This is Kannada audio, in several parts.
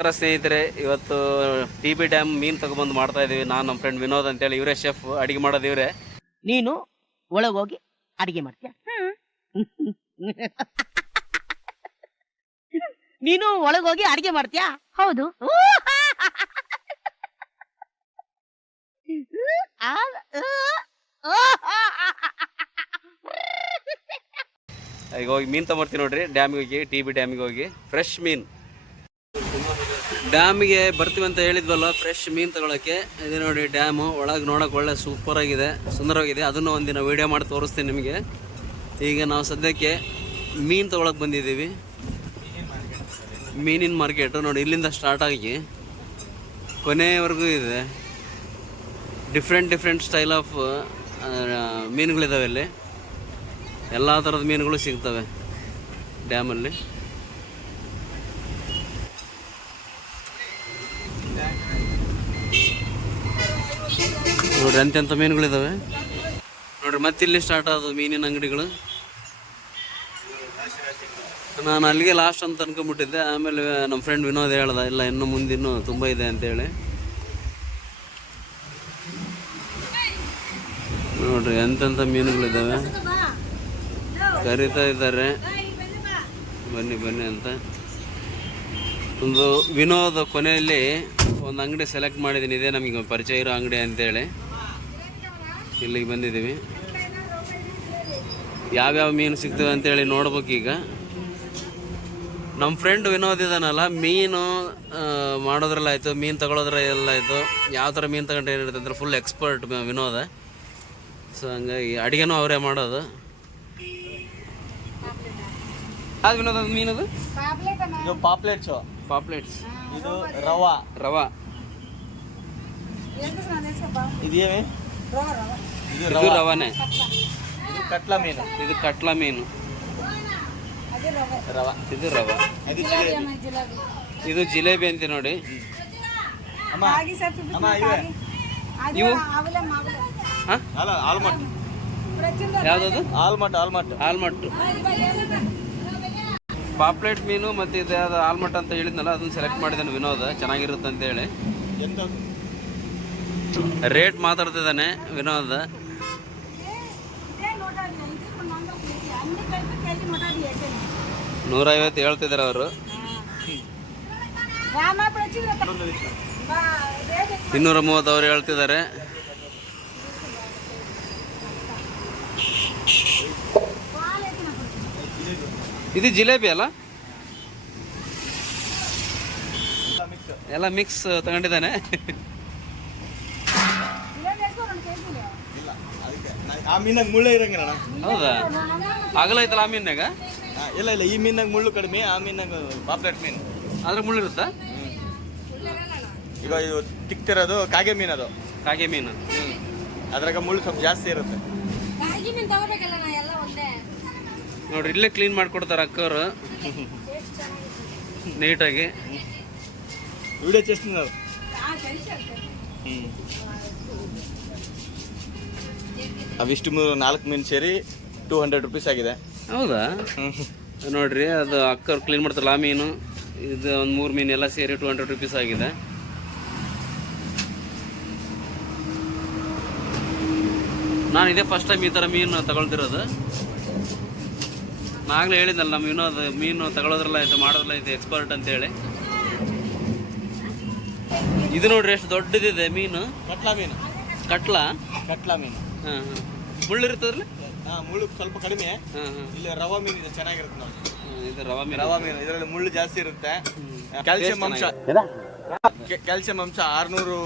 ನಮಸ್ಕಾರ ಸ್ನೇಹಿತರೆ ಇವತ್ತು ಟಿ ಬಿ ಡ್ಯಾಮ್ ಮೀನ್ ತಗೊಬಂದು ಮಾಡ್ತಾ ಇದೀವಿ. ನಾನು ನಮ್ಮ ಫ್ರೆಂಡ್ ವಿನೋದ್ ಅಂತೇಳಿ ಇವರೇ ಶೆಫ್ ಅಡಿಗೆ ಮಾಡೋದು ಇವರೇ. ನೀನು ಒಳಗೋಗಿ ಅಡಿಗೆ ಮಾಡ್ತೀಯ? ನೀನು ಒಳಗೋಗಿ ಅಡಿಗೆ ಮಾಡ್ತೀಯ? ಹೌದು. ಈಗ ಹೋಗಿ ಮೀನ್ ತಗೊಂಡ್ತೀನಿ ನೋಡ್ರಿ ಡ್ಯಾಮಿಗೆ ಹೋಗಿ ಟಿ ಬಿ ಡ್ಯಾಮಿಗೆ ಹೋಗಿ. ಫ್ರೆಶ್ ಮೀನು. ಡ್ಯಾಮಿಗೆ ಬರ್ತೀವಿ ಅಂತ ಹೇಳಿದ್ವಲ್ಲ ಫ್ರೆಶ್ ಮೀನು ತಗೊಳಕ್ಕೆ. ಇದೆ ನೋಡಿ ಡ್ಯಾಮು, ಒಳಗೆ ನೋಡೋಕೆ ಒಳ್ಳೆ ಸೂಪರ್ ಆಗಿದೆ, ಸುಂದರವಾಗಿದೆ. ಅದನ್ನು ಒಂದಿನ ವಿಡಿಯೋ ಮಾಡಿ ತೋರಿಸ್ತೀನಿ ನಿಮಗೆ. ಈಗ ನಾವು ಸದ್ಯಕ್ಕೆ ಮೀನು ತಗೊಳಕ್ಕೆ ಬಂದಿದ್ದೀವಿ. ಮೀನಿನ ಮಾರ್ಕೆಟು ನೋಡಿ ಇಲ್ಲಿಂದ ಸ್ಟಾರ್ಟ್ ಆಗಿ ಕೊನೆಯವರೆಗೂ ಇದೆ. ಡಿಫ್ರೆಂಟ್ ಡಿಫ್ರೆಂಟ್ ಸ್ಟೈಲ್ ಆಫ್ ಮೀನುಗಳಿದಾವೆ ಇಲ್ಲಿ. ಎಲ್ಲ ಥರದ ಮೀನುಗಳು ಸಿಗ್ತವೆ ಡ್ಯಾಮಲ್ಲಿ. ನೋಡ್ರಿ ಅಂತ ಮೀನುಗಳಿದಾವೆ. ನೋಡ್ರಿ, ಮತ್ತೆ ಇಲ್ಲಿ ಸ್ಟಾರ್ಟ್ ಆದವು ಮೀನಿನ ಅಂಗಡಿಗಳು. ನಾನು ಅಲ್ಲಿಗೆ ಲಾಸ್ಟ್ ಅಂತ ಅನ್ಕೊಂಡ್ಬಿಟ್ಟಿದ್ದೆ. ಆಮೇಲೆ ನಮ್ಮ ಫ್ರೆಂಡ್ ವಿನೋದ್ ಹೇಳ್ದ, ಇಲ್ಲ, ಇನ್ನು ಮುಂದಿನ್ನೂ ತುಂಬ ಇದೆ ಅಂತೇಳಿ ನೋಡ್ರಿ ಎಂತೆಂಥ ಮೀನುಗಳಿದ್ದಾವೆ ಕರಿತಾ ಇದ್ದಾರೆ. ಬನ್ನಿ ಬನ್ನಿ ಅಂತ. ಒಂದು ವಿನೋದ್ ಕೊನೆಯಲ್ಲಿ ಒಂದು ಅಂಗಡಿ ಸೆಲೆಕ್ಟ್ ಮಾಡಿದ್ದೀನಿ. ಇದೆ ನಮಗೆ ಪರಿಚಯ ಇರೋ ಅಂಗಡಿ ಅಂತೇಳಿ. ಇಲ್ಲಿಗೆ ಬಂದಿದ್ದೀವಿ. ಯಾವ್ಯಾವ ಮೀನು ಸಿಗ್ತವೆ ಅಂತೇಳಿ ಈಗ. ನಮ್ಮ ಫ್ರೆಂಡ್ ವಿನೋದ್ ಇದಾನಲ್ಲ ಮೀನು ಆ, ಮಾಡೋದ್ರಲ್ಲಾಯ್ತು ಮೀನು ತಗೊಳೋದ್ರಲ್ಲಾಯ್ತು ಯಾವ ಥರ ಮೀನು ತಗೊಂಡ್ರೆ ಏನಿರುತ್ತೆ ಅಂದ್ರೆ ಫುಲ್ ಎಕ್ಸ್ಪರ್ಟ್ ವಿನೋದ. ಸೊ ಹಂಗಾಗಿ ಅಡುಗೆನೂ ಅವರೇ ಮಾಡೋದು. ಯಾವ್ದು ವಿನೋದ ಅದು ಮೀನದು? ಇದು ಪಾಪ್ಲೆಟ್ಸು. ಪಾಪ್ಲೆಟ್ಸ್. ಇದು ರವಾ. ರವಾ. ಇದೇమి ಇದು ಇದು ರವಾ. ರವಾನೆ. ಇದು ಕಟ್ಲ ಮೀನು. ಇದು ಕಟ್ಲಾ ಮೀನು. ರವ. ಇದು ರವ. ಇದು ಜಿಲೇಬಿ ಅಂತ ನೋಡಿ. ಅಮ್ಮ ಅಮ್ಮ ಇವೆ. ಯಾವ್ದದು ಆಲ್ಮಟ್ ಆಲ್ಮಟ್ ಆಲ್ಮಟ್ಟು ಪಾಪ್ಲೆಟ್ ಮೀನು ಮತ್ತೆ ಇದು ಯಾವ್ದು ಆಲ್ಮಟ್ ಅಂತ ಹೇಳಿದ್ನಲ್ಲ ಅದನ್ನ ಸೆಲೆಕ್ಟ್ ಮಾಡಿದ್ದಾನೆ ವಿನೋದ. ಚೆನ್ನಾಗಿರುತ್ತೆ ಅಂತ ಹೇಳಿ. ಎಂತ? ರೇಟ್ ಮಾತಾಡ್ತಿದ್ದಾನೆ ವಿನೋದ. ನೂರೈವತ್ತು ಹೇಳ್ತಿದ್ದಾರೆ ಅವರು. ಇನ್ನೂರ ಮೂವತ್ತು ಅವರು ಹೇಳ್ತಿದ್ದಾರೆ. ಇದು ಜಿಲೇಬಿ ಅಲ್ಲ? ಎಲ್ಲ ಮಿಕ್ಸ್ ತಗೊಂಡಿದ್ದಾನೆ ಇಲ್ಲ ಅದಕ್ಕೆ ನಾ- ಆ ಮೀನಾಗ ಮುಳ್ಳ ಇರಂಗಿಲ್ಲ ಹೌದಾ? ಅಗಲ ಐತಲ್ಲ ಆ ಮೀನಾಗ ಇಲ್ಲ ಇಲ್ಲ ಈ ಮೀನಾಗ ಮುಳ್ಳು ಕಡಿಮೆ ಆ ಮೀನಾಗ ಪಾಪ್ಲೆಟ್ ಮೀನು. ಅದ್ರ ಮುಳ್ಳು ಇರುತ್ತಾ? ಈಗ ಇದು ತಿಕ್ತಿರೋದು ಕಾಗೆ ಮೀನು ಅದು. ಕಾಗೆ ಮೀನು. ಅದ್ರಾಗ ಮುಳ್ಳು ಸ್ವಲ್ಪ ಜಾಸ್ತಿ ಇರುತ್ತೆ. ನೋಡ್ರಿ ಇಲ್ಲೇ ಕ್ಲೀನ್ ಮಾಡಿಕೊಡ್ತಾರೆ ಅಕ್ಕವರು ನೀಟಾಗಿ. ವಿಡಿಯೋ ಚೇಸ್ತೀನಿ ಹ್ಞೂ ಅವಿಷ್ಟು ಮೂರು ನಾಲ್ಕು ಮೀನು ಸೇರಿ ಟೂ ಹಂಡ್ರೆಡ್ ರುಪೀಸ್ ಆಗಿದೆ. ಹೌದಾ? ನೋಡ್ರಿ ಅದು ಅಕ್ಕವ್ರು ಕ್ಲೀನ್ ಮಾಡ್ತಾರಲ್ಲ ಆ ಮೀನು. ಇದು ಒಂದು ಮೂರು ಮೀನು ಎಲ್ಲ ಸೇರಿ ಟೂ ಹಂಡ್ರೆಡ್ ರುಪೀಸ್ ಆಗಿದೆ. ನಾನು ಇದೇ ಫಸ್ಟ್ ಟೈಮ್ ಈ ಥರ ಮೀನು ತಗೊಳ್ತಿರೋದು. ನಾಗಲೇ ಹೇಳಿದ್ನಲ್ಲ ನಮ್ಮ ಅದು ಮೀನು ತಗೊಳೋದ್ರಲ್ಲ ಇದು ಮಾಡೋದ್ರಲ್ಲ ಇದು ಎಕ್ಸ್ಪರ್ಟ್ ಅಂತೇಳಿ. ಇದು ನೋಡ್ರಿ ಎಷ್ಟು ದೊಡ್ಡದಿದೆ ಮೀನು. ಕಟ್ಲಾ ಮೀನು. ಕಟ್ಲಾ? ಕಟ್ಲಾ ಮೀನು. ಹಾಂ ಹಾಂ. ಮುಳ್ಳಿರ್ತದ್ರಲ್ಲಿ ಹಾ ಮುಳ್ಳು ಸ್ವಲ್ಪ ಕಡಿಮೆ. ಇಲ್ಲಿ ರವಾ ಮೀನು ಇದು ಚೆನ್ನಾಗಿರುತ್ತೆ ನೋಡಿ. ಇದು ರವಾ ಮೀನು. ರವಾ ಮೀನು ಇದರಲ್ಲಿ ಮುಳ್ಳು ಜಾಸ್ತಿ ಇರುತ್ತೆ. ಕ್ಯಾಲ್ಸಿಯಂ ಅಂಶ. ಕ್ಯಾಲ್ಸಿಯಂ ಅಂಶ ಆರ್ನೂರು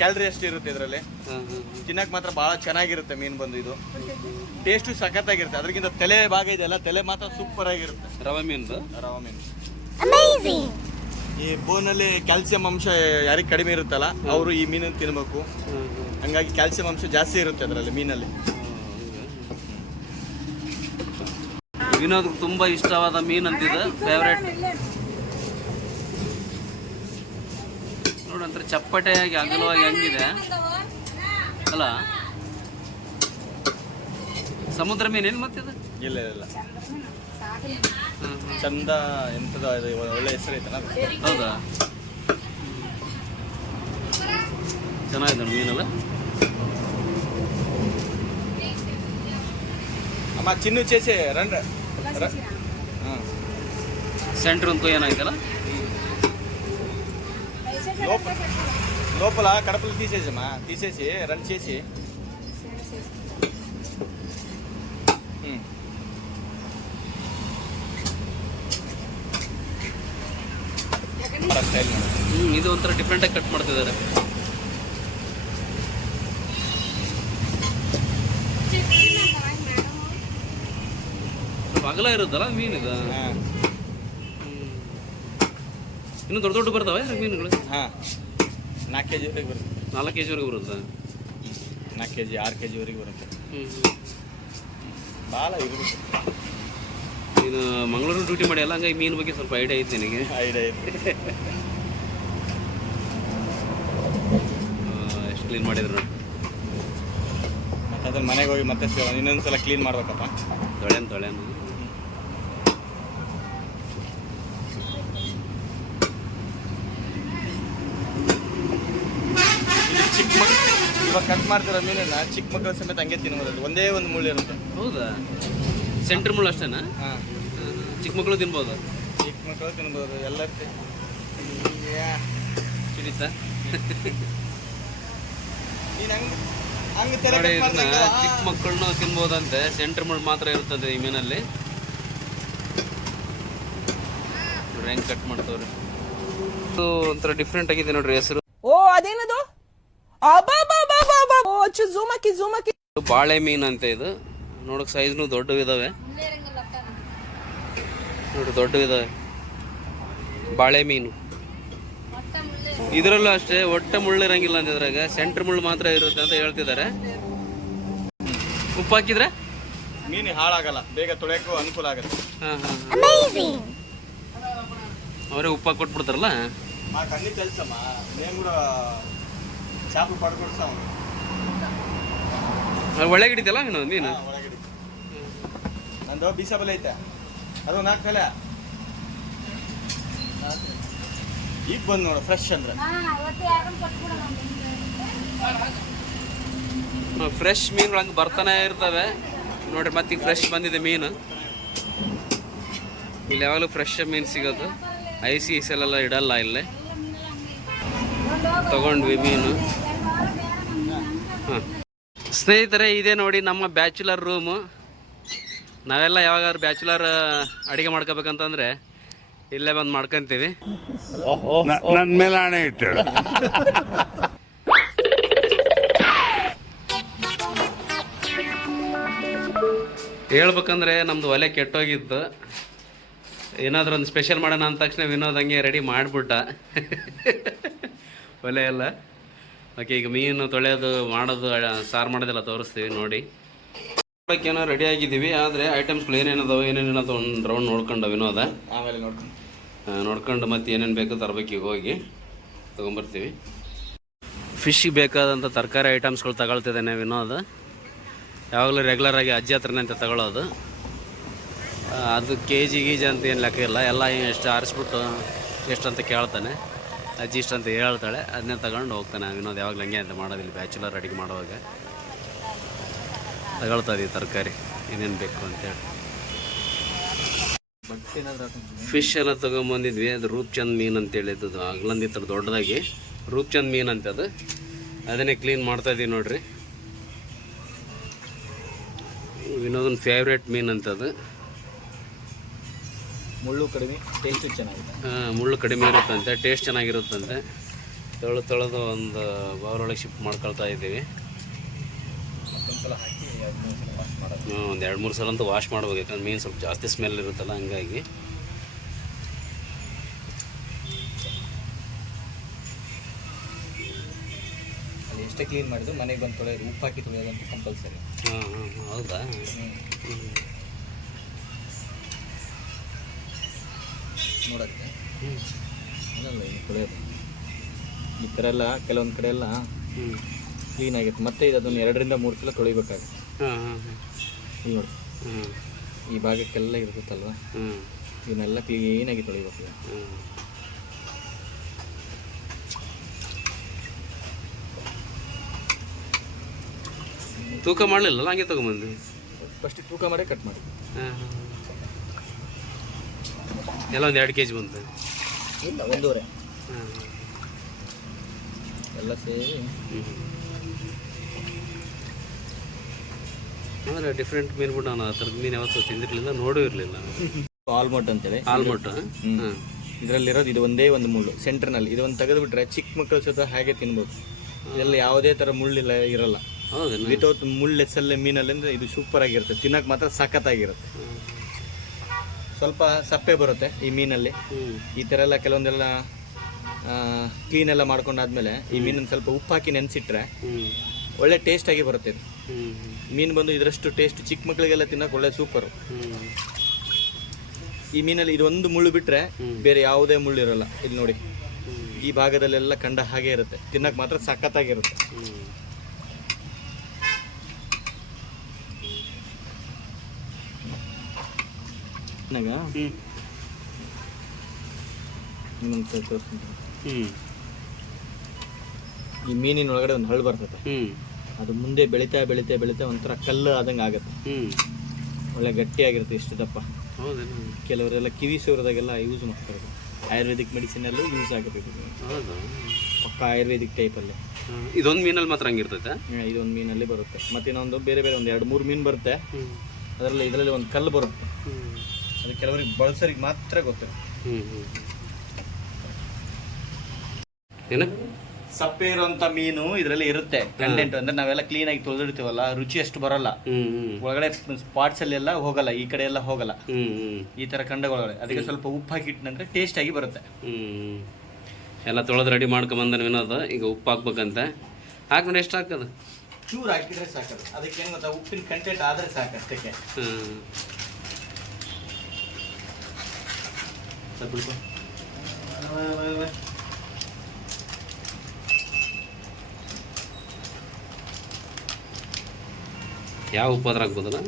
ಕ್ಯಾಲರಿ ಅಷ್ಟು ಇರುತ್ತೆ ಇದರಲ್ಲಿ. ಹಾಂ ಹಾಂ ತಿನ್ನಕ್ ಮಾತ್ರ ಬಹಳ ಚೆನ್ನಾಗಿರುತ್ತೆ ಮೀನು ಬಂದು ಇದು. ಟೇಸ್ಟು ಸಖತ್ತಾಗಿರುತ್ತೆ. ಅದಕ್ಕಿಂತ ತಲೆ ಭಾಗ ಇದೆಯಲ್ಲ ತಲೆ ಮಾತ್ರ ಸೂಪರ್ ಆಗಿರುತ್ತೆ. ರವಾ ಮೀನ್ದು? ರವಾ ಮೀನು. ಬೋನಲ್ಲಿ ಕ್ಯಾಲ್ಸಿಯಂ ಅಂಶ ಯಾರಿಗೆ ಕಡಿಮೆ ಇರುತ್ತಲ್ಲ ಅವರು ಈ ಮೀನನ್ನು ತಿನ್ಬೇಕು. ಹಂಗಾಗಿ ಕ್ಯಾಲ್ಸಿಯಂ ಅಂಶ ಜಾಸ್ತಿ ಇರುತ್ತೆ ಅದರಲ್ಲಿ ಮೀನಲ್ಲಿ. ವಿನೋದ್ ತುಂಬಾ ಇಷ್ಟವಾದ ಮೀನ್ ಅಂತಿದೆ ಫೇವ್ರೇಟ್ ನೋಡಂತ್ರ ಚಪ್ಪಟೆಯಾಗಿ ಅಗಲವಾಗಿ ಹಂಗಿದೆ. ಅಲ್ಲ? ಸಮುದ್ರ ಮೀನೇನು ಮತ್ತಿದೆ? ಇಲ್ಲ ಇಲ್ಲ. ಚಂದ ಎಂತದ ಅದು ಒಳ್ಳೆ ಹೆಸರು ಐತಲ್ಲ ಹೌದಾ ಚೆನ್ನಾಗಿದೆ ಮೀನೆಲ್ಲ ಅಮ್ಮ చిన్ను ಚೇಸಿ రండి సెంటర్ ఇంకో ఏనాయితేలా లోపల లోపల కడపలు తీసేసమ్మా తీసేసి రండి చేసి ಸ್ಟೈಲ್ ನೋಡಿ. ಹ್ಞೂ ಇದು ಒಂಥರ ಡಿಫ್ರೆಂಟಾಗಿ ಕಟ್ ಮಾಡ್ತಿದ್ದಾರೆ. ಅಗಲ ಇರುತ್ತಲ್ಲ ಮೀನಿದು ಹಾ. ಇನ್ನು ದೊಡ್ಡ ದೊಡ್ಡ ಬರ್ತಾವೆ ಮೀನುಗಳು? ಹಾ. ನಾಲ್ಕು ಕೆ ಜಿವರೆಗೆ ಬರುತ್ತೆ. ನಾಲ್ಕು ಕೆ ಜಿವರೆಗೆ ಬರುತ್ತೆ? ನಾಲ್ಕು ಕೆ ಜಿ ಆರು ಕೆ ಜಿವರೆಗೆ ಬರುತ್ತೆ. ಹ್ಞೂ ಭಾಳ ಇರುತ್ತೆ ನೀನು ಮಂಗಳೂರು ಡ್ಯೂಟಿ ಮಾಡಿ ಅಲ್ಲ ಹಂಗಾಗಿ ಮೀನು ಬಗ್ಗೆ ಸ್ವಲ್ಪ ಐಡಿಯಾ ಐತೆ ನಿನಗೆ. ಐಡಿಯಾ ಐತೆ. ಎಷ್ಟು ಕ್ಲೀನ್ ಮಾಡಿದ್ರು ಮತ್ತೆ ಅದ್ರ ಮನೆಗೆ ಹೋಗಿ ಮತ್ತೆ ಇನ್ನೊಂದ್ಸಲ ಕ್ಲೀನ್ ಮಾಡ್ಬೇಕಪ್ಪ. ತೊಳೆನ್ ತೊಳೆನ್. ಇವಾಗ ಕಟ್ ಮಾಡ್ತಿರೋ ಮೀನನ್ನ ಚಿಕ್ಕ ಮಕ್ಕಳ ಸಮೇತ ಹಂಗೆ ತಿನ್ಬೋದು ಒಂದೇ ಒಂದು ಮುಳ್ಳು ಇರುತ್ತೆ. ಹೌದಾ? ಸೆಂಟ್ರ್ ಮುಳ್ಳು ಅಷ್ಟೇನಾ? ಹಾಂ. ಚಿಕ್ಕ ಮಕ್ಕಳು ತಿನ್ಬೋದು? ಚಿಕ್ಕ ಮಕ್ಕಳು ತಿನ್ಬೋದು ಎಲ್ಲ ತಿ- ಯಾ. ಹಿಡಿತಾ. ನೀನ್ ಹಂಗ್ ಹಂಗ್ ತರ ನೋಡಿ cut ಇದನ್ನ ಮಾಡ್ದಂಗಲ್ಲ? ಚಿಕ್ಕ ಮಕ್ಕಳನ್ನ ತಿನ್ಬೋದಂತೆ. ಸೆಂಟ್ರ್ ಮುಳ್ಳು ಮಾತ್ರ ಇರ್ತದೆ ಈ ಮೀನಲ್ಲಿ. ನೋಡ್ರಿ ಹೆಂಗ್ ಕಟ್ ಮಾಡ್ತವ್ರಿ. ಇದು ಒಂಥರ ಡಿಫ್ರೆಂಟ್ ಆಗಿದೆ ನೋಡ್ರಿ ಹೆಸರು. ಓ ಅದೇನದು? ಬಾಳೆ ಮೀನ್ ಅಂತ ಇದು ನೋಡಕ್ ಸೈಜ್ನು ದೊಡ್ಡವು ಇದಾವೆ ನೋಡಿ ಇದೆ ಬಾಳೆ ಮೀನು. ಇದರಲ್ಲೂ ಅಷ್ಟೇ ಒಟ್ಟೆ ಮುಳ್ಳು ಇರಂಗಿಲ್ಲ ಅಂತ ಇದ್ರಾಗ ಸೆಂಟ್ರ್ ಮುಳ್ಳು ಮಾತ್ರ ಇರುತ್ತೆ ಅಂತ ಹೇಳ್ತಿದ್ದಾರೆ. ಉಪ್ಪು ಹಾಕಿದ್ರೆ? ಮೀನು ಹಾಳಾಗಲ್ಲ ಬೇಗ ತೊಳೆಯಕ್ಕೂ ಅನುಕೂಲ ಆಗುತ್ತೆ. ಅವರೇ ಉಪ್ಪು ಹಾಕಿ ಕೊಟ್ಬಿಡ್ತಾರಲ್ಲ? ಒಳ್ಳೆ ಕೆಲಸಮ್ಮ ಮೀನು ಕೂಡ ಮೀನು? ನಂದು ಬೀಸಬಲ್ ಐತೆ. ಅದು ನಾಲ್ಕು ಸಲ. ಈಗ ಬಂದು ನೋಡು ಫ್ರೆಶ್ ಅಂದ್ರೆ. ಫ್ರೆಶ್ ಮೀನುಗಳು ಹಂಗೆ ಬರ್ತಾನೆ ಇರ್ತವೆ. ನೋಡ್ರಿ ಮತ್ತೆ ಈಗ ಫ್ರೆಶ್ ಬಂದಿದೆ ಮೀನು. ಇಲ್ಲಿ ಯಾವಾಗಲೂ ಫ್ರೆಶ್ ಮೀನು ಸಿಗೋದು. ಐಸಿ ಐಸಲೆಲ್ಲ ಇಡಲ್ಲ ಇಲ್ಲಿ. ತಗೊಂಡ್ವಿ ಮೀನು. ಹಾಂ ಸ್ನೇಹಿತರೆ ಇದೆ ನೋಡಿ ನಮ್ಮ ಬ್ಯಾಚುಲರ್ ರೂಮು. ನಾವೆಲ್ಲ ಯಾವಾಗಾದ್ರು ಬ್ಯಾಚುಲರ್ ಅಡಿಗೆ ಮಾಡ್ಕೋಬೇಕಂತಂದ್ರೆ ಇಲ್ಲೇ ಬಂದು ಮಾಡ್ಕೊಂತೀವಿ. ನನ್ನ ಮೇಲೆ ಹಣೆ ಇಟ್ಟು ಹೇಳ್ಬೇಕಂದ್ರೆ ನಮ್ದು ಒಲೆ ಕೆಟ್ಟೋಗಿತ್ತು. ಏನಾದರೂ ಒಂದು ಸ್ಪೆಷಲ್ ಮಾಡೋಣ ಅಂದ ತಕ್ಷಣ ವಿನೋದ್ ಹಂಗೆ ರೆಡಿ ಮಾಡಿಬಿಟ್ಟ. ಒಲೆ ಎಲ್ಲ. ಓಕೆ ಈಗ ಮೀನು ತೊಳೆಯೋದು ಮಾಡೋದು ಸಾರು ಮಾಡೋದೆಲ್ಲ ತೋರಿಸ್ತೀವಿ ನೋಡಿ. ಏನೋ ರೆಡಿ ಆಗಿದ್ದೀವಿ ಆದರೆ ಐಟಮ್ಸ್ಗಳು ಏನೇನದಾವೆ ಏನೇನೇನದ ಒಂದು ರೌಂಡ್ ನೋಡ್ಕೊಂಡು ಅದ. ಆಮೇಲೆ ನೋಡ್ಕೊಂಡು ನೋಡ್ಕೊಂಡು ಮತ್ತೆ ಏನೇನು ಬೇಕೋ ತರಬೇಕು ಈಗ ಹೋಗಿ ತೊಗೊಂಬರ್ತೀವಿ. ಫಿಶ್ಗೆ ಬೇಕಾದಂಥ ತರಕಾರಿ ಐಟಮ್ಸ್ಗಳು ತಗೊಳ್ತಿದ್ದಾನೆ ವಿನೋದ್ ಯಾವಾಗಲೂ ರೆಗ್ಯುಲರ್ ಆಗಿ ಅಜ್ಜಿ ಹತ್ರನೇ ಅಂತ ತಗೊಳ್ಳೋದು. ಅದು ಕೆ ಜಿ ಗೀಜಿ ಅಂತ ಏನು ಲೆಕ್ಕ ಇಲ್ಲ ಎಲ್ಲ ಎಷ್ಟು ಆರಿಸ್ಬಿಟ್ಟು ಎಷ್ಟು ಅಂತ ಕೇಳ್ತಾನೆ. ಅಜ್ಜಿ ಇಷ್ಟು ಅಂತ ಹೇಳ್ತಾಳೆ ಅದನ್ನೇ ತಗೊಂಡು ಹೋಗ್ತಾನೆ ವಿನೋದ್ ಯಾವಾಗಲೂ ಹಂಗೆ ಅಂತ ಮಾಡೋದಿಲ್ಲ ಬ್ಯಾಚುಲರ್ ಅಡುಗೆ ಮಾಡುವಾಗ. ತಗೊಳ್ತಾ ಇದೀವಿ ತರಕಾರಿ. ಏನೇನು ಬೇಕು ಅಂತೇಳಿ ಫಿಶ್ ಎಲ್ಲ ತೊಗೊಂಬಂದಿದ್ವಿ. ಅದು ರೂಪ್ಚಂದ್ ಮೀನು ಅಂತೇಳಿ ಅದು ಅಗ್ಲಂದಿತ್ತು ದೊಡ್ಡದಾಗಿ. ರೂಪ್ಚಂದ್ ಮೀನು ಅಂತ ಅದು. ಅದನ್ನೇ ಕ್ಲೀನ್ ಮಾಡ್ತಾ ಇದೀವಿ ನೋಡ್ರಿ. ವಿನೋದನ್ ಫೇವ್ರೇಟ್ ಮೀನು ಅಂತ ಅದು. ಮುಳ್ಳು ಕಡಿಮೆ ಟೇಸ್ಟು ಚೆನ್ನಾಗಿದೆ. ಹಾಂ ಮುಳ್ಳು ಕಡಿಮೆ ಇರುತ್ತಂತೆ ಟೇಸ್ಟ್ ಚೆನ್ನಾಗಿರುತ್ತಂತೆ. ತೊಳೆದು ತೊಳೆದು ಒಂದು ಬೌಲೊಳಗೆ ಶಿಫ್ಟ್ ಮಾಡ್ಕೊಳ್ತಾ ಇದ್ದೀವಿ ಮತ್ತೊಂದ್ಸಲ ಹಾಕಿ. ಸಲ ಒಂದು ಎರಡು ಮೂರು ಸಲ ಅಂತೂ ವಾಶ್ ಮಾಡ್ಬೇಕು ಯಾಕಂದ್ರೆ ಮೀನು ಸ್ವಲ್ಪ ಜಾಸ್ತಿ ಸ್ಮೆಲ್ ಇರುತ್ತಲ್ಲ ಹಂಗಾಗಿ. ಎಷ್ಟೇ ಕ್ಲೀನ್ ಮಾಡಿದ್ರು ಮನೆಗೆ ಬಂದು ತೊಳೆಯೋದು ಉಪ್ಪು ಹಾಕಿ ತೊಳೆಯೋದಂತ ಕಂಪಲ್ಸರಿ ಹಾಂ ಹಾಂ ಹೌದಾ? ನೋಡೋಕ್ಕೆ? ಇದು ತೊಳೆಯೋದು. ಈ ಥರ ಎಲ್ಲ ಕೆಲವೊಂದು ಕಡೆ ಎಲ್ಲ ಹ್ಞೂ ಕ್ಲೀನ್ ಆಗಿತ್ತು. ಮತ್ತೆ ಇದು ಅದನ್ನು ಎರಡರಿಂದ ಮೂರು ಸಲ ತೊಳಿಬೇಕಾಗುತ್ತೆ. ಹಾಂ ಹಾಂ ಹಾಂ ನೋಡಿ ಈ ಭಾಗಕ್ಕೆಲ್ಲ ಇರ್ತೈತಲ್ವ ಹ್ಞೂ ಕ್ಲೀನ್ ಆಗಿ ತೊಳಿಬೇಕು. ಹ್ಞೂ ತೂಕ ಮಾಡಲಿಲ್ಲ ಹಂಗೆ ತಗೊಂಬಂದು ಫಸ್ಟ್ ತೂಕ ಮಾಡಿ ಕಟ್ ಮಾಡಿ. ಹಾಂ ಹಾಂ ಎಲ್ಲ ಒಂದು ಎರಡು ಕೆ ಜಿ ಬಂತು. ಇಲ್ಲ ಒಂದೂವರೆ. ಹಾಂ ಎಲ್ಲ ಸೇರಿ. ಅಂದರೆ ಡಿಫ್ರೆಂಟ್ ಮೀನ್ ಬಿಟ್ಟು ನಾನು ಆ ಥರದ ಮೀನು ಯಾವತ್ತೂ ತಿಂದಿರಲಿಲ್ಲ ಇರ್ಲಿಲ್ಲ ಇರಲಿಲ್ಲ. ಆಲ್ಮೋಟ್ ಅಂತೇಳಿ. ಆಲ್ಮೋಟ್? ಇದ್ರಲ್ಲಿರೋದು ಇದು ಒಂದೇ ಒಂದು ಮುಳ್ಳು ಸೆಂಟರ್ನಲ್ಲಿ ಇದೊಂದು ಒಂದು ತೆಗೆದು ಬಿಟ್ರೆ ಚಿಕ್ಕ ಮಕ್ಕಳು ಸಹ ಹಾಗೆ ತಿನ್ಬೋದು. ಇದರಲ್ಲಿ ಯಾವುದೇ ಥರ ಮುಳ್ಳಿಲ್ಲ ಇರಲ್ಲ. ವಿತೌಟ್ ಮುಳ್ಳೆಸಲ್ಲೇ ಮೀನಲ್ಲಿ ಅಂದ್ರೆ ಇದು ಸೂಪರ್ ಆಗಿರುತ್ತೆ. ತಿನ್ನಕ್ ಮಾತ್ರ ಸಖತ್ತಾಗಿರುತ್ತೆ. ಸ್ವಲ್ಪ ಸಪ್ಪೆ ಬರುತ್ತೆ ಈ ಮೀನಲ್ಲಿ. ಈ ಥರ ಎಲ್ಲ ಕೆಲವೊಂದೆಲ್ಲ ಕ್ಲೀನ್ ಎಲ್ಲ ಮಾಡ್ಕೊಂಡಾದ್ಮೇಲೆ ಈ ಮೀನನ್ನು ಸ್ವಲ್ಪ ಉಪ್ಪು ಹಾಕಿ ನೆನೆಸಿಟ್ರೆ ಒಳ್ಳೆ ಟೇಸ್ಟ್ ಆಗಿ ಬರುತ್ತೆ ಇದು. ಮೀನು ಬಂದು ಇದರಷ್ಟು ಟೇಸ್ಟ್ ಚಿಕ್ಕ ಮಕ್ಕಳಿಗೆಲ್ಲ ತಿನ್ನಕ್ಕೆ ಒಳ್ಳೆ ಸೂಪರು ಈ ಮೀನಲ್ಲಿ ಇದೊಂದು ಮುಳ್ಳು ಬಿಟ್ಟರೆ ಬೇರೆ ಯಾವುದೇ ಮುಳ್ಳು ಇರಲ್ಲ. ಇಲ್ಲಿ ನೋಡಿ. ಈ ಭಾಗದಲ್ಲೆಲ್ಲ ಕಂಡ ಹಾಗೆ ಇರುತ್ತೆ. ತಿನ್ನಕ್ಕೆ ಮಾತ್ರ ಸಖತ್ತಾಗಿರುತ್ತೆ ಹ್ಞೂ ನನಗ ಹ್ಞೂ ಇನ್ನೊಂದ್ ಸ್ವಲ್ಪ ತೋರ್ಸ್ತೀನಿ. ಈ ಮೀನಿನ ಒಳಗಡೆ ಒಂದು ಹಳ್ಳು ಬರ್ತದೆ. ಹ್ಞೂ ಅದು ಮುಂದೆ ಬೆಳಿತಾ ಬೆಳಿತಾ ಬೆಳಿತಾ ಒಂಥರ ಕಲ್ಲು ಆದಂಗೆ ಆಗುತ್ತೆ. ಒಳ್ಳೆ ಗಟ್ಟಿಯಾಗಿರುತ್ತೆ ಇಷ್ಟು ದಪ್ಪ ಕೆಲವರೆಲ್ಲ ಕಿವಿ ಸೋರದಾಗೆಲ್ಲ ಯೂಸ್ ಮಾಡ್ತಾರೆ ಆಯುರ್ವೇದಿಕ್ ಮೆಡಿಸಿನಲ್ಲೂ ಯೂಸ್ ಆಗುತ್ತೆ ಪಕ್ಕ ಆಯುರ್ವೇದಿಕ್ ಟೈಪಲ್ಲಿ ಅಲ್ಲಿ. ಇದೊಂದು ಮೀನಲ್ಲಿ ಮಾತ್ರ ಹಂಗಿರ್ತೈತೆ ಇದೊಂದು ಮೀನಲ್ಲಿ ಬರುತ್ತೆ. ಮತ್ತೆ ಇನ್ನೊಂದು ಬೇರೆ ಬೇರೆ ಒಂದು ಎರಡು ಮೂರು ಮೀನು ಬರುತ್ತೆ. ಅದರಲ್ಲಿ ಇದರಲ್ಲಿ ಒಂದು ಕಲ್ಲು ಬರುತ್ತೆ. ಅದು ಕೆಲವರಿಗೆ ಬಳಸರಿಗೆ ಮಾತ್ರ ಗೊತ್ತು ಹ್ಞೂ ಹ್ಞೂ ಏನು? ಸಪ್ಪೆ ಇರುವಂತ ಮೀನು ಇದರಲ್ಲಿ ಇರುತ್ತೆ ಕಂಟೆಂಟ್ ಅಂದ್ರೆ ನಾವೆಲ್ಲ ಕ್ಲೀನ್ ಆಗಿ ತೊಳೆದಿರ್ತೀವಲ್ಲ ರುಚಿ ಅಷ್ಟು ಬರಲ್ಲ. ಒಳಗಡೆ ಸ್ಪಾಟ್ಸ್ ಅಲ್ಲಿ ಎಲ್ಲ ಹೋಗಲ್ಲ ಈ ಕಡೆ ಎಲ್ಲ ಹೋಗಲ್ಲ. ಈ ತರ ಕಂಡಗಳೊಳಗಡೆ ಅದಕ್ಕೆ ಸ್ವಲ್ಪ ಉಪ್ಪು ಹಾಕಿಟ್ನಂದ್ರೆ ಟೇಸ್ಟ್ ಆಗಿ ಬರುತ್ತೆ. ಎಲ್ಲ ತೊಳೆದು ರೆಡಿ ಮಾಡ್ಕೊಂಬಂದ ವಿನೋದ ಈಗ ಉಪ್ಪು ಹಾಕ್ಬೇಕಂತೆ. ಹಾಕ್ಬಿಟ್ಟು ಎಷ್ಟು ಹಾಕೋದು? ಚೂರು ಹಾಕಿದ್ರೆ ಸಾಕದು. ಅದಕ್ಕೆ ಏನು ಗೊತ್ತಾ ಉಪ್ಪಿನ ಕಂಟೆಂಟ್ ಆದ್ರೆ ಸಾಕು ಅಷ್ಟಕ್ಕೆ. ಹ್ಞೂ ಯಾವ ಉಪ್ಪು ಅದ್ರ ಹಾಕ್ಬೋದಲ್ಲ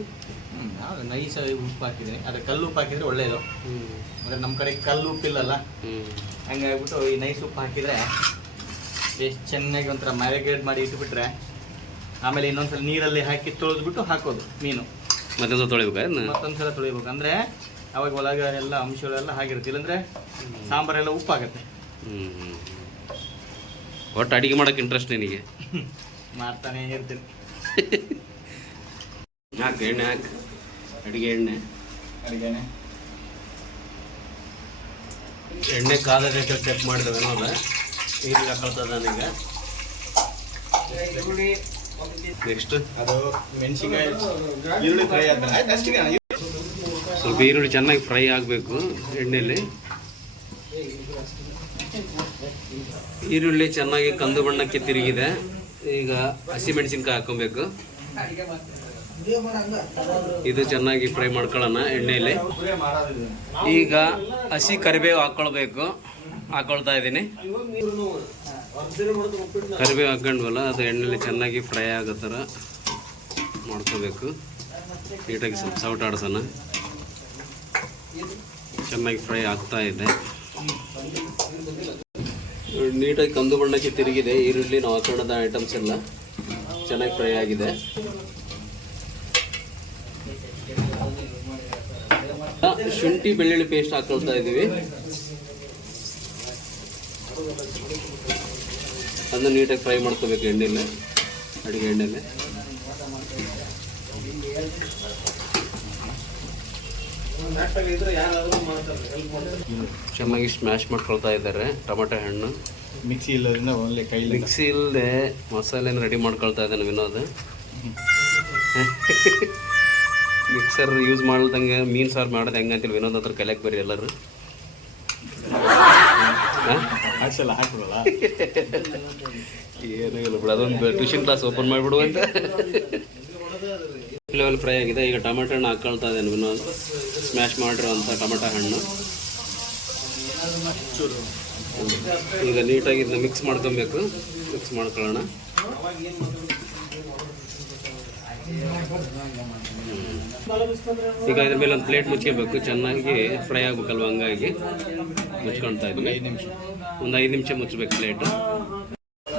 ಹ್ಮ್, ಯಾವ್ದು? ನೈಸ್ ಉಪ್ಪು ಹಾಕಿದ್ರೆ. ಅದೇ ಕಲ್ಲು ಉಪ್ಪು ಹಾಕಿದ್ರೆ ಒಳ್ಳೇದು. ಹ್ಞೂ ಅಂದ್ರೆ ನಮ್ಮ ಕಡೆ ಕಲ್ಲು ಉಪ್ಪಿಲ್ಲಲ್ಲ ಹಂಗಾಗ್ಬಿಟ್ಟು ಈ ನೈಸ್ ಉಪ್ಪು ಹಾಕಿದ್ರೆ ಎಷ್ಟು ಚೆನ್ನಾಗಿ ಒಂಥರ ಮ್ಯಾರಿಗೇಟ್ ಮಾಡಿ ಇಟ್ಬಿಟ್ರೆ ಆಮೇಲೆ ಇನ್ನೊಂದ್ಸಲ ನೀರಲ್ಲಿ ಹಾಕಿ ತೊಳೆದ್ಬಿಟ್ಟು ಹಾಕೋದು ಮೀನು. ಮತ್ತೊಂದು ತೊಳಿಬೇಕು ಮತ್ತೊಂದು ಮತ್ತೊಂದ್ಸಲ ತೊಳಿಬೇಕು. ಅಂದ್ರೆ ಅವಾಗ ಒಳಗೆ ಎಲ್ಲ ಅಂಶಗಳೆಲ್ಲ ಹಾಗಿರುತ್ತೆ. ಇಲ್ಲಂದ್ರೆ ಸಾಂಬಾರೆಲ್ಲ ಉಪ್ಪಾಗುತ್ತೆ. ಒಟ್ಟು ಅಡುಗೆ ಮಾಡೋಕೆ ಇಂಟ್ರೆಸ್ಟ್ ನಿನಗೆ. ಮಾಡ್ತಾನೆ ಇರ್ತೀನಿ. ಹಾಕು ಎಣ್ಣೆ ಹಾಕಿ. ಅಡುಗೆ ಎಣ್ಣೆ. ಅಡುಗೆನೆ ಎಣ್ಣೆ. ಕಾದ ರೇಟ್ ಚೆಕ್ ಮಾಡಿದ ಅಲ್ಲ. ಈಗ ಹಾಕೊಳ್ತದ ನನಗೆ. ನೆಕ್ಸ್ಟ್ ಅದು ಮೆಣಸಿನ್ಕಾಯಿ ಈರುಳ್ಳಿ ಫ್ರೈ ಸ್ವಲ್ಪ ಈರುಳ್ಳಿ ಚೆನ್ನಾಗಿ ಫ್ರೈ ಆಗಬೇಕು ಎಣ್ಣೆಯಲ್ಲಿ ಈರುಳ್ಳಿ ಚೆನ್ನಾಗಿ ಕಂದು ಬಣ್ಣಕ್ಕೆ ತಿರುಗಿದೆ. ಈಗ ಹಸಿಮೆಣಸಿನ್ಕಾಯಿ ಹಾಕೊಬೇಕು. ಇದು ಚೆನ್ನಾಗಿ ಫ್ರೈ ಮಾಡ್ಕೊಳ್ಳೋಣ ಎಣ್ಣೆಯಲ್ಲಿ ಈಗ ಹಸಿ ಕರಿಬೇವು ಹಾಕ್ಕೊಳ್ಬೇಕು ಹಾಕೊಳ್ತಾ ಇದ್ದೀನಿ. ಕರಿಬೇವು ಹಾಕೊಂಡ್ವಲ್ಲ ಅದು ಎಣ್ಣೆಲಿ ಚೆನ್ನಾಗಿ ಫ್ರೈ ಆಗೋ ಥರ ಮಾಡ್ಕೋಬೇಕು. ನೀಟಾಗಿ ಸ್ವಲ್ಪ ಸೌಟ್ ಆಡ್ಸೋಣ. ಚೆನ್ನಾಗಿ ಫ್ರೈ ಆಗ್ತಾ ಇದೆ. ನೀಟಾಗಿ ಕಂದು ಬಣ್ಣಕ್ಕೆ ತಿರುಗಿದೆ. ಈರುಳ್ಳಿ, ನಾವು ಹಾಕೊಂಡದ ಐಟಮ್ಸ್ ಎಲ್ಲ ಚೆನ್ನಾಗಿ ಫ್ರೈ ಆಗಿದೆ ಆ, ಶುಂಠಿ ಬೆಳ್ಳುಳ್ಳಿ ಪೇಸ್ಟ್ ಹಾಕೊಳ್ತಾ ಇದ್ದೀವಿ. ಅದನ್ನ ನೀಟಾಗಿ ಫ್ರೈ ಮಾಡ್ಕೋಬೇಕು ಎಣ್ಣೆಲೆ ಅಡುಗೆ ಎಣ್ಣೆಲೆ. ಚೆನ್ನಾಗಿ ಸ್ಮ್ಯಾಶ್ ಮಾಡ್ಕೊಳ್ತಾ ಇದ್ದಾರೆ ಟೊಮೆಟೊ ಹಣ್ಣು. ಮಿಕ್ಸಿ ಇಲ್ಲೋದ್ರಿಂದ ಒಳ್ಳೆ ಕೈ ಮಿಕ್ಸಿ ಇಲ್ಲದೆ ಮಸಾಲೆನ ರೆಡಿ ಮಾಡ್ಕೊಳ್ತಾ ಇದ್ದಾನೆ ವಿನೋದ್. ಮಿಕ್ಸರ್ ಯೂಸ್ ಮಾಡ್ದಂಗೆ ಮೀನು ಸಾರು ಮಾಡೋದು ಹೆಂಗೆ ಅಂತೇಳಿ ವಿನೋದ್ ಹತ್ರ ಕಲೆಕ್ ಬರ್ರಿ ಎಲ್ಲರೂ ಹಾಂ? ಹಾಕ್ಸಲ್ಲ ಹಾಕ್ಬಿಡಲ್ಲ? ಏನೂ ಇಲ್ಲ ಬಿಡು ಅದೊಂದು ಟ್ಯೂಷನ್ ಕ್ಲಾಸ್ ಓಪನ್ ಮಾಡಿಬಿಡು ಅಂತ. ಲೆವೆಲ್ ಫ್ರೈ ಆಗಿದೆ ಈಗ ಟೊಮೆಟೊ ಹಣ್ಣು ಹಾಕೊಳ್ತಾ ಇದ್ದೇನೆ ವಿನೋದ್. ಸ್ಮ್ಯಾಶ್ ಮಾಡಿರುವಂಥ ಟೊಮೆಟೊ ಹಣ್ಣು. ಈಗ ನೀಟಾಗಿ ಇದನ್ನ ಮಿಕ್ಸ್ ಮಾಡ್ಕೊಬೇಕು. ಮಿಕ್ಸ್ ಮಾಡ್ಕೊಳ್ಳೋಣ. ಈಗ ಇದ್ರ ಮೇಲೆ ಒಂದು ಪ್ಲೇಟ್ ಮುಚ್ಕೋಬೇಕು. ಚೆನ್ನಾಗಿ ಫ್ರೈ ಆಗ್ಬೇಕಲ್ವ ಹಂಗಾಗಿ. ಮುಚ್ಕೊಳ್ತಾ ಇದ್ದೀನಿ ಐದು ನಿಮಿಷ. ಒಂದು ಐದು ನಿಮಿಷ ಮುಚ್ಚಬೇಕು ಪ್ಲೇಟ್.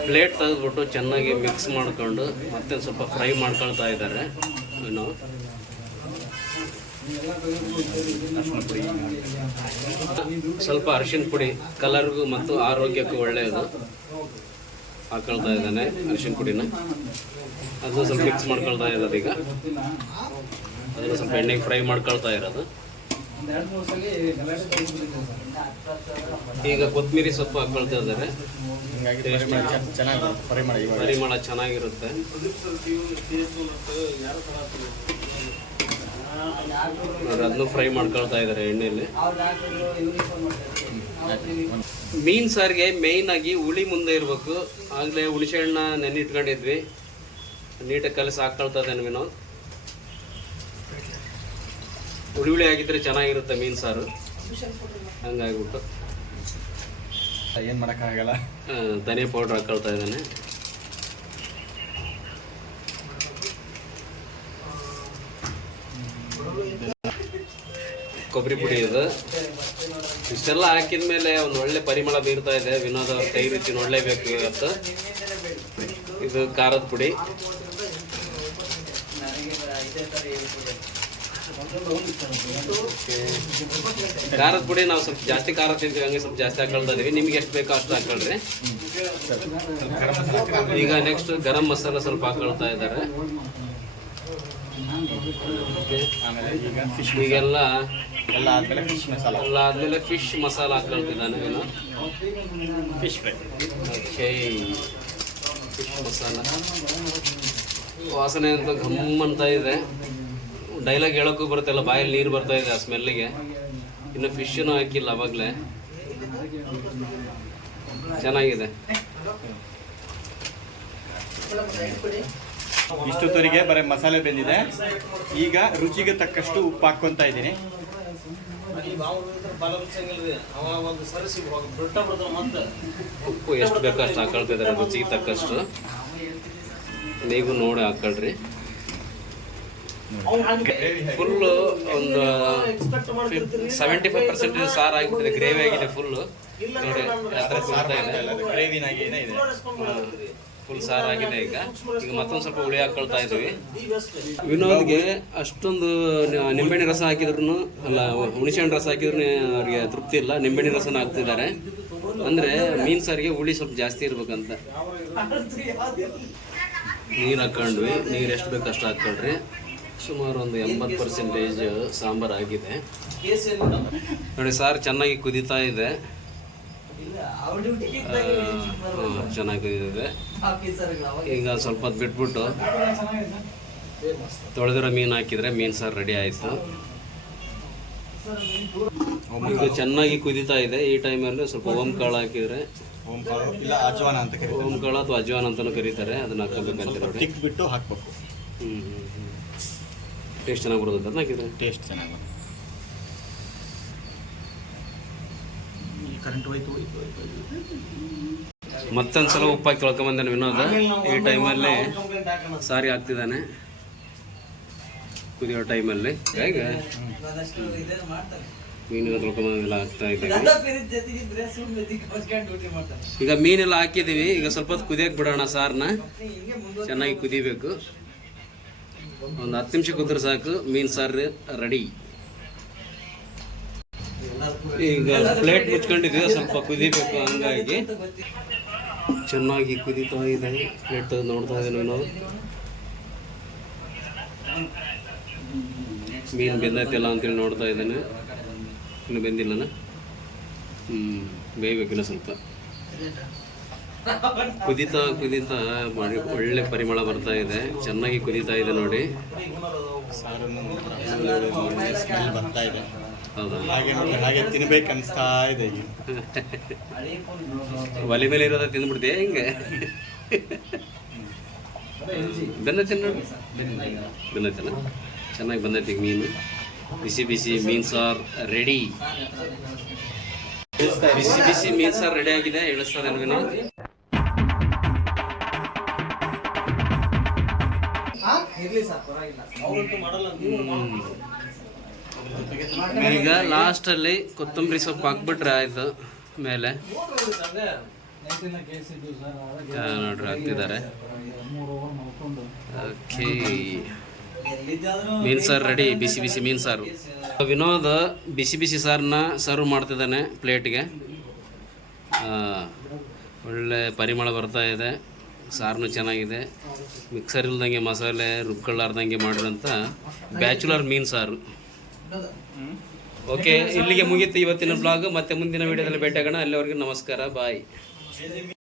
ಪ್ಲೇಟ್ ತೆಗೆದ್ಬಿಟ್ಟು ಚೆನ್ನಾಗಿ ಮಿಕ್ಸ್ ಮಾಡ್ಕೊಂಡು ಮತ್ತೆ ಸ್ವಲ್ಪ ಫ್ರೈ ಮಾಡ್ಕೊಳ್ತಾ ಇದ್ದಾರೆ. ಏನು ಸ್ವಲ್ಪ ಅರಿಶಿನ ಪುಡಿ ಕಲರ್ಗೂ ಮತ್ತು ಆರೋಗ್ಯಕ್ಕೂ ಒಳ್ಳೆಯದು. ಹಾಕೊಳ್ತಾ ಇದ್ದಾನೆ ಅರಿಶಿನ ಪುಡಿನ. ಅದು ಸ್ವಲ್ಪ ಮಿಕ್ಸ್ ಮಾಡ್ಕೊಳ್ತಾ ಇರೋದು ಈಗ. ಅದನ್ನು ಸ್ವಲ್ಪ ಎಣ್ಣೆಗೆ ಫ್ರೈ ಮಾಡ್ಕೊಳ್ತಾ ಇರೋದು. ಈಗ ಕೊತ್ತಂಬರಿ ಸೊಪ್ಪು ಹಾಕೊಳ್ತಾ ಇದ್ದಾರೆ. ಪರಿಮಳ ಚೆನ್ನಾಗಿರುತ್ತೆ. ಅದನ್ನು ಫ್ರೈ ಮಾಡ್ಕೊಳ್ತಾ ಇದ್ದಾರೆ ಎಣ್ಣೆಯಲ್ಲಿ ಮೀನ್ ಸಾರಿಗೆ ಮೇಯ್ನ್ ಆಗಿ ಹುಳಿ ಮುಂದೆ ಇರಬೇಕು. ಆಗಲೇ ಹುಣಸೆ ಹಣ್ಣ ನೆನ್ನಿಟ್ಕೊಂಡಿದ್ವಿ. ನೀಟಾಗಿ ಕಲಸಿ ಹಾಕೊಳ್ತಾ ಇದ್ದಾನೆ ಮೀನು ಹುಳಿ ಹುಳಿ ಆಗಿದ್ರೆ ಚೆನ್ನಾಗಿರುತ್ತೆ ಮೀನ್ ಸಾರು. ಹಂಗಾಗ್ಬಿಟ್ಟು. ಏನು ಮಾಡೋಕ್ಕಾಗಲ್ಲ ಧನಿಯಾ ಪೌಡ್ರ್ ಹಾಕೊಳ್ತಾ ಇದ್ದಾನೆ. ಕೊಬ್ಬರಿ ಪುಡಿ ಇದು. ಇಷ್ಟೆಲ್ಲ ಹಾಕಿದ ಮೇಲೆ ಒಂದು ಒಳ್ಳೆ ಪರಿಮಳ ಬೀರ್ತಾ ಇದೆ. ವಿನೋದ್ ಅವ್ರ ಕೈ ರುಚಿ ನೋಡಲೇಬೇಕು ಇವತ್ತು. ಇದು ಖಾರದ ಪುಡಿ. ಖಾರದ ಪುಡಿ ನಾವು ಸ್ವಲ್ಪ ಜಾಸ್ತಿ ಖಾರ ತಿಂತೀವಿ, ಹಂಗೆ ಸ್ವಲ್ಪ ಜಾಸ್ತಿ ಹಾಕೊಳ್ತಾ ಇದೀವಿ. ನಿಮ್ಗೆ ಎಷ್ಟು ಬೇಕೋ ಅಷ್ಟು ಹಾಕೊಳ್ರಿ ಈಗ ನೆಕ್ಸ್ಟ್ ಗರಂ ಮಸಾಲ ಸ್ವಲ್ಪ ಹಾಕೊಳ್ತಾ ಇದ್ದಾರೆ. ಆಮೇಲೆ ಈಗ ಫಿಶ್ ಈಗೆಲ್ಲ ಎಲ್ಲ ಆದಮೇಲೆ ಫಿಶ್ ಮಸಾಲ. ಎಲ್ಲ ಆದ್ಮೇಲೆ ಫಿಶ್ ಮಸಾಲ ಹಾಕೊಳ್ತಿದ್ದಾನೆ ಏನು fish fry okay. Fish masala. ವಾಸನೆ ಅಂತ ಘಮ್ ಅಂತ ಇದೆ. ಡೈಲಾಗ್ ಹೇಳೋಕ್ಕೂ ಬರ್ತಾಯಿಲ್ಲ ಬಾಯಲ್ಲಿ ನೀರು ಬರ್ತಾ ಇದೆ ಆ ಸ್ಮೆಲ್ಲಿಗೆ ಇನ್ನು ಫಿಶ್ನು ಹಾಕಿಲ್ಲ ಅವಾಗಲೇ. ಚೆನ್ನಾಗಿದೆ. ಇಷ್ಟೊತ್ತವರೆಗೆ ಬರೀ ಮಸಾಲೆ ಬೆಂದಿದೆ. ಈಗ ರುಚಿಗೆ ತಕ್ಕಷ್ಟು ಉಪ್ಪು ಹಾಕ್ಕೊತಾ ಇದ್ದೀನಿ. ಉಪ್ಪು ಎಷ್ಟು ಬೇಕೋ ಅಷ್ಟು ಹಾಕೊಳ್ತಿದ್ದಾರೆ ರುಚಿಗೆ ತಕ್ಕಷ್ಟು. ನೀವು ನೋಡಿ ಹಾಕೊಳ್ರಿ. ಫುಲ್ಲು ಒಂದು ಸೆವೆಂಟಿ ಫೈವ್ ಪರ್ಸೆಂಟ್ ಸಾರು ಆಗಿಬಿಟ್ಟಿದೆ ಗ್ರೇವಿ ಆಗಿದೆ ಫುಲ್ಲು ನೋಡಿ ಯಾವ ಥರ ಕುದಿತಾ ಇದೆ. ಗ್ರೇವಿನಾಗಿ ಏನೇ ಇದೆ ಫುಲ್ ಸಾರ್ ಆಗಿದೆ ಈಗ. ಈಗ ಮತ್ತೊಂದು ಸ್ವಲ್ಪ ಹುಳಿ ಹಾಕೊಳ್ತಾ ಇದ್ದೀವಿ ವಿನೋದ್ಗೆ ಅಷ್ಟೊಂದು ನಿಂಬೆಣ್ಣೆ ನಿಂಬೆಹಣ್ಣು ರಸ ಹಾಕಿದ್ರು ಅಲ್ಲ ಹುಣಸೆಹಣ್ಣು ರಸ ಹಾಕಿದ್ರು ಅವ್ರಿಗೆ ತೃಪ್ತಿ ಇಲ್ಲ. ನಿಂಬೆಣ್ಣೆ ರಸನ ಹಾಕ್ತಿದ್ದಾರೆ. ಅಂದ್ರೆ ಮೀನ್ ಸಾರಿಗೆ ಹುಳಿ ಸ್ವಲ್ಪ ಜಾಸ್ತಿ ಇರ್ಬೇಕಂತ. ನೀರು ಹಾಕೊಂಡ್ವಿ ನೀರು ಎಷ್ಟು ಬೇಕು ಅಷ್ಟು ಹಾಕೊಳ್ರಿ ಸುಮಾರು ಒಂದು ಎಂಬತ್ತು ಪರ್ಸೆಂಟೇಜ್ ಸಾಂಬಾರು ಆಗಿದೆ. ನೋಡಿ ಸಾರು ಚೆನ್ನಾಗಿ ಕುದೀತಾ ಇದೆ. ಚೆನ್ನಾಗಿ ಕುದಿದಿದೆ ಈಗ ಸ್ವಲ್ಪ ಹೊತ್ತು ಬಿಟ್ಬಿಟ್ಟು ತೊಳೆದಿರೋ ಮೀನು ಹಾಕಿದ್ರೆ ಮೀನು ಸಾರು ರೆಡಿ ಆಯಿತು. ಈಗ ಚೆನ್ನಾಗಿ ಕುದಿತಾ ಇದೆ. ಈ ಟೈಮಲ್ಲಿ ಸ್ವಲ್ಪ ಓಂ ಕಾಳು ಹಾಕಿದ್ರೆ ಓಂ ಕಾಳು ಇಲ್ಲ ಅಜ್ವಾನ ಅಂತ ಕರೀತಾರೆ. ಓಂ ಕಾಳು ಅಥವಾ ಅಜ್ವಾನ್ ಅಂತಲೂ ಕರೀತಾರೆ. ಅದನ್ನ ಹಾಕೋಬೇಕಂತ ನೋಡಿ ಬಿಟ್ಟು ಹಾಕ್ಬೇಕು. ಹ್ಞೂ ಹ್ಞೂ ಹ್ಞೂ ಟೇಸ್ಟ್ ಚೆನ್ನಾಗಿ ಬರೋದು ಅದನ್ನ ಹಾಕಿದ್ರೆ. ಟೇಸ್ಟ್ ಚೆನ್ನಾಗಿ ಕರೆಂಟ್ ಹೋಯ್ತು ಹೋಯ್ತು ಹೋಯ್ತು. ಮತ್ತೊಂದು ಸಲ ಉಪ್ಪು ಹಾಕಿ ತೊಳ್ಕೊಂಬಂದಾನೆ ವಿನೋದ. ಈ ಟೈಮಲ್ಲಿ ಸಾರಿ ಹಾಕ್ತಿದ್ದಾನೆ. ಕುದಿಯೋ ಟೈಮಲ್ಲಿ. ಹೇಗೆ? ಮೀನು ತೊಳ್ಕೊಂಬಂದೆಲ್ಲ ಹಾಕ್ತಾ ಇದ್ದೀವಿ ಈಗ ಮೀನೆಲ್ಲ ಹಾಕಿದ್ದೀವಿ. ಈಗ ಸ್ವಲ್ಪ ಹೊತ್ತು ಕುದಿಯಕ್ಕೆ ಬಿಡೋಣ ಸಾರನ್ನ ಚೆನ್ನಾಗಿ ಕುದಿಬೇಕು. ಒಂದು ಹತ್ತು ನಿಮಿಷ ಕುದ್ರೆ ಸಾಕು. ಮೀನು ಸಾರು ರೆಡಿ. ಈಗ ಪ್ಲೇಟ್ ಮುಚ್ಕೊಂಡಿದ್ದೀವಿ. ಸ್ವಲ್ಪ ಕುದಿಬೇಕು ಹಂಗಾಗಿ. ಚೆನ್ನಾಗಿ ಕುದಿತಾ ಇದೆ ಪ್ಲೇಟ್ ನೋಡ್ತಾ ಇದ್ದೀನಿ ನಾವು ಮೀನು ಬೆಂದೈತಿಲ್ಲ ಅಂತೇಳಿ ನೋಡ್ತಾ ಇದ್ದೇನೆ. ಇನ್ನು ಬೆಂದಿಲ್ಲ ಹ್ಞೂ ಬೇಯಬೇಕಿಲ್ಲ ಸ್ವಲ್ಪ. ಕುದಿತಾ ಕುದಿತಾ ಒಳ್ಳೆ ಪರಿಮಳ ಬರ್ತಾ ಇದೆ. ಚೆನ್ನಾಗಿ ಕುದೀತಾ ಇದೆ ನೋಡಿ. ಸ್ಮೆಲ್ ಬರ್ತಾ ಇದೆ. ಹಾಗೆ ಹಾಗೆ ತಿನ್ಬೇಕು ಅನಿಸ್ತಾ ಇದೆ ಈಗ. ಒಲೆ ಮೇಲೆ ಇರೋದ ತಿಂದ್ಬಿಡ್ತೀಯ ಹಿಂಗೆ? ಬೆಂದೈತೆ ನೋಡಿ. ಬೆಂದೈತಲ್ಲ ಚೆನ್ನಾಗಿ ಬಂದೈತಿ ಈಗ ಮೀನು. ಬಿಸಿ ಬಿಸಿ ಮೀನು ಸಾರು ರೆಡಿ. ಬಿಸಿ ಬಿಸಿ ಮೀನು ಸಾರು ರೆಡಿ ಆಗಿದೆ ಇಳಿಸ್ತದೆ ವಿನೋದ್ ಈಗ ಲಾಸ್ಟಲ್ಲಿ ಕೊತ್ತಂಬರಿ ಸೊಪ್ಪು ಹಾಕ್ಬಿಟ್ರೆ ಆಯ್ತು ಮೇಲೆ. ನೋಡ್ರಿ, ಹಾಕ್ತಿದ್ದಾರೆ. ಓಕೆ. ಮೀನು ಸಾರು ರೆಡಿ ಬಿಸಿ ಬಿಸಿ ಮೀನು ಸಾರು. ವಿನೋದ್ ಬಿಸಿ ಬಿಸಿ ಸಾರನ್ನ ಸರ್ವ್ ಮಾಡ್ತಿದ್ದಾನೆ ಪ್ಲೇಟ್ಗೆ. ಒಳ್ಳೆ ಪರಿಮಳ ಬರ್ತಾ ಇದೆ. ಸಾರನು ಚೆನ್ನಾಗಿದೆ. ಮಿಕ್ಸರ್ ಇಲ್ದಂಗೆ ಮಸಾಲೆ ರುಬ್ಕೊಳ್ಳಾರ್ದಂಗೆ ಮಾಡಿರೋಂಥ ಬ್ಯಾಚುಲರ್ ಮೀನು ಸಾರು. ಓಕೆ ಇಲ್ಲಿಗೆ ಮುಗೀತು ಇವತ್ತಿನ ಬ್ಲಾಗ್ ಮತ್ತೆ ಮುಂದಿನ ವಿಡಿಯೋದಲ್ಲಿ ಭೇಟಿಯಾಗೋಣ. ಅಲ್ಲಿವರೆಗೂ ನಮಸ್ಕಾರ. ಬಾಯ್